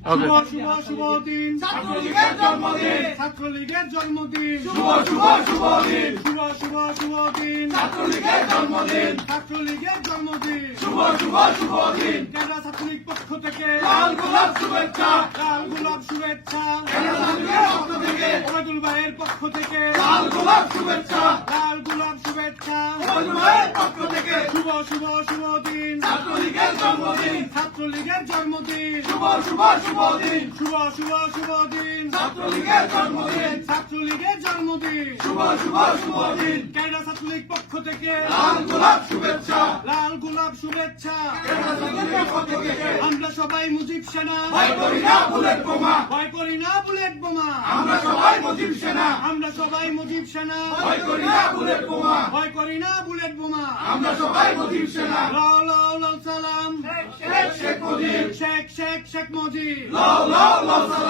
শুভ শুভ শুভ দিন ছাত্রলীগের জন্মদিন, ছাত্রলীগের জন্মদিন শুভ শুভ শুভ দিন, শুভ শুভ শুভ দিন ছাত্রলীগের জন্মদিন, ছাত্রলীগের জন্মদিন শুভ শুভ শুভ দিন, কেডা ছাত্রলীগ পক্ষ থেকে লাল গোলাপ শুভেচ্ছা, লাল গোলাপ শুভেচ্ছা ছাত্রলীগের পক্ষ থেকে ওবায়দুল ভাইয়ের পক্ষ থেকে লাল গোলাপ শুভেচ্ছা, লাল গোলাপ শুভেচ্ছা ওবায়দুলের পক্ষ থেকে শুভ শুভ শুভ দিন ছাত্রলীগের জন্মদিন, ছাত্রলীগের জন্মদিন শুভ শুভ শুভ দিন, শুভ শুভ শুভ দিন ছাত্রলীগের জন্মদিন, ছাত্রলীগের জন্মদিন শুভ শুভ শুভ দিন, কেডা ছাত্রলীগ পক্ষ থেকে লাল গোলাপ শুভেচ্ছা, লাল গোলাপ শুভেচ্ছা ছাত্রলীগের পক্ষ থেকে আমরা সবাই মুজিব সেনা ভয় করি না বুলেট বোমা, ভয় করি না বুলেট বোমা আমরা সবাই মুজিব সেনা, আমরা সবাই মুজিব সেনা ভয় করি না বুলেট বোমা, ভয় করি না বুলেট বোমা আমরা সবাই মুজিব সেনা, লাও লাও সালাম শেখ শেখ মুজিব, শেখ শেখ শেখ মুজিব লাও লাও লাও সালাম।